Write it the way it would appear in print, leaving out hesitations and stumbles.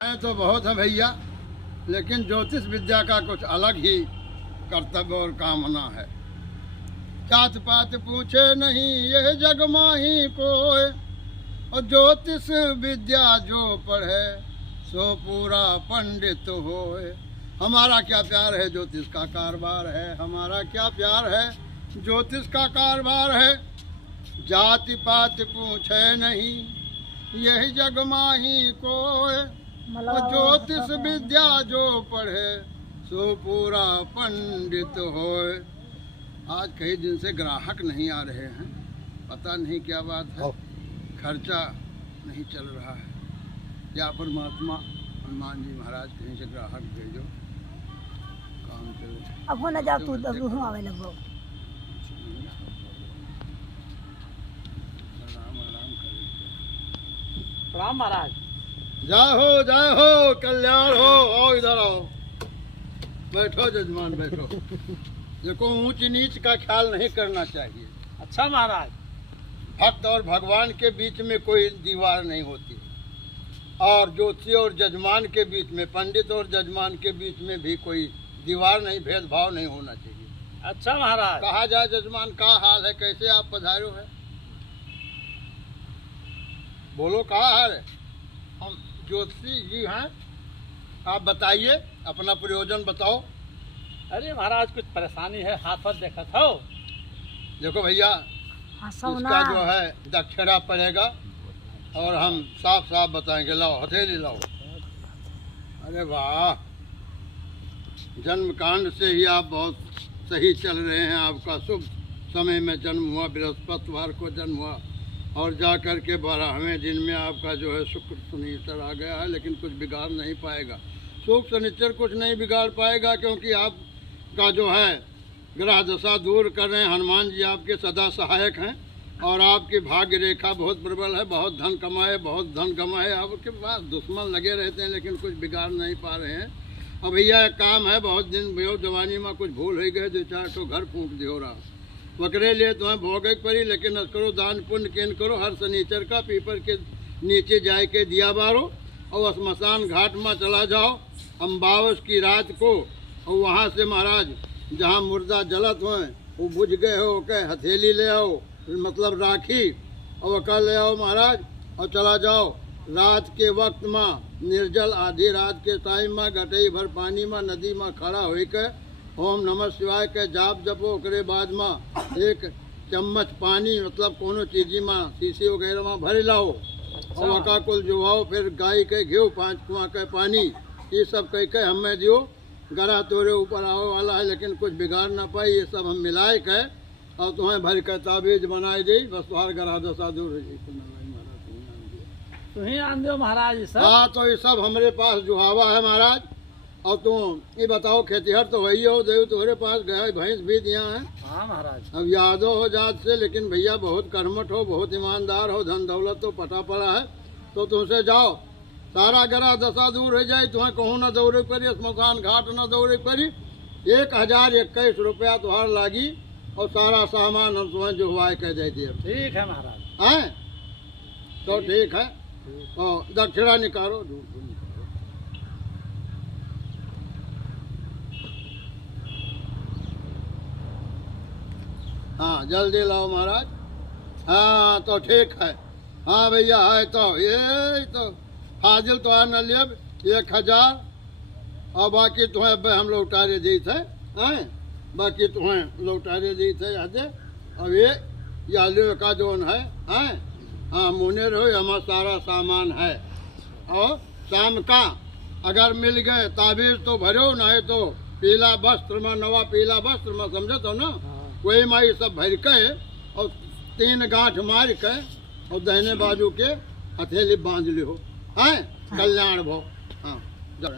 तो बहुत है भैया, लेकिन ज्योतिष विद्या का कुछ अलग ही कर्तव्य और कामना है। जात पात पूछे नहीं यह जग माही कोय, और ज्योतिष विद्या जो पढ़े सो पूरा पंडित होए। हमारा क्या प्यार है ज्योतिष का कारोबार है, हमारा क्या प्यार है ज्योतिष का कारोबार है। जाति पात पूछे नहीं यही जग माही कोय, ज्योतिष विद्या जो पढ़े सो पूरा पंडित होए। आज कई दिन से ग्राहक नहीं आ रहे हैं, पता नहीं क्या बात है, खर्चा नहीं चल रहा है। या परमात्मा हनुमान जी महाराज कहीं से ग्राहक भेजो, काम चले। अब हो न जा तू अब आवे लगो। प्रणाम महाराज। जय हो कल्याण हो। आओ इधर आओ, बैठो जजमान बैठो। देखो ऊंच नीच का ख्याल नहीं करना चाहिए। अच्छा महाराज। भक्त और भगवान के बीच में कोई दीवार नहीं होती, और ज्योतिषी और जजमान के बीच में, पंडित और जजमान के बीच में भी कोई दीवार नहीं, भेदभाव नहीं होना चाहिए। अच्छा महाराज। कहा जाए जजमान का हाल है, कैसे आप पधारो है, बोलो कहा हाल है। हम ज्योतिषी जी हैं, आप बताइए, अपना प्रयोजन बताओ। अरे महाराज कुछ परेशानी है, हाथ हाथ देखा था। देखो भैया, इसका जो है दक्षिणा पड़ेगा, और हम साफ साफ बताएंगे। लाओ हथेली लाओ। अरे वाह, जन्म कांड से ही आप बहुत सही चल रहे हैं। आपका शुभ समय में जन्म हुआ, बृहस्पतिवार को जन्म हुआ, और जा कर के 12वें दिन में आपका जो है शुक्र शनिचर आ गया है, लेकिन कुछ बिगाड़ नहीं पाएगा। शुक्र शनिचर कुछ नहीं बिगाड़ पाएगा, क्योंकि आपका जो है ग्रह दशा दूर कर रहे हैं। हनुमान जी आपके सदा सहायक हैं, और आपकी भाग्य रेखा बहुत प्रबल है। बहुत धन कमाए, बहुत धन कमाए। आपके पास दुश्मन लगे रहते हैं, लेकिन कुछ बिगाड़ नहीं पा रहे हैं। अब भैया एक काम है, बहुत दिन भयो जवानी में कुछ भूल हो गए, 2-4 तो घर फूंक दियो रहा वकरे लिए तुम्हें भोगे पड़ी। लेकिन करो दान पुण्य केन करो, हर शनिचर का पीपर के नीचे जाए के दिया बारो, और स्मशान घाट में चला जाओ अम्बावस की रात को, और वहाँ से महाराज जहाँ मुर्दा जलत हो वो बुझ गए हो के हथेली ले आओ, मतलब राखी, और वक़ा ले आओ महाराज, और चला जाओ रात के वक्त में निर्जल आधी रात के टाइम में गटई भर पानी में नदी में खड़ा हो के ओम नमः शिवाय के जाप जपो। ओकरे बाद में 1 चम्मच पानी, मतलब कोनो चीज़ी में शीशी वगैरह में भर लाओ, और वका कुल जुआओ। फिर गाय के घी 5 कुआं के पानी, ये सब कह के हमें दियो। गरा तोरे ऊपर आओ वाला है, लेकिन कुछ बिगाड़ ना पाई। ये सब हम मिलाए के और तुम्हें भर के ताबीज बनाई दी, बस तुम्हार गरा दशा दूर हो जाए। तुम्हें आन दो महाराज सब। हाँ, तो ये सब हमारे पास जुहावा है महाराज। और तुम ये बताओ, खेतीहर तो वही हो, देव तुम्हारे पास गया भैंस भी दिया है। हाँ महाराज। अब यादव हो जात से, लेकिन भैया बहुत कर्मठ हो, बहुत ईमानदार हो, धन दौलत तो पटा पड़ा है। तो तुमसे जाओ, सारा गरा दशा दूर हो जाए। तुम्हें कहूँ न दौड़े पड़ी, स्मशान घाट न दौड़े पड़ी। 1021 रुपया तुम्हार लागी, और सारा सामान हम तुम्हें जुहवाए कह दे दिए। ठीक है महाराज। हैं तो ठीक है, और दक्षिणा निकालो। हाँ जल्दी लाओ महाराज। हाँ तो ठीक है। हाँ भैया है, तो ये तो हाजिल तो न लियब 1000, और बाकी तुम्हें अब हम लौटारे दी थे हैं, बाकी तुम्हें लौटारे दी थे यादे। अब ये यालियों का जोन है हैं। हाँ मुने रहो, हमारा सारा सामान है। और शाम का अगर मिल गए ताबीज तो भरो, नहीं तो पीला वस्त्र में, नवा पीला वस्त्र में, समझे तो ना, वही माई सब भर के, और 3 गांठ मार के, और दहने बाजू के हथेली बांध ली हो हैं। कल्याण भो। हाँ जाओ।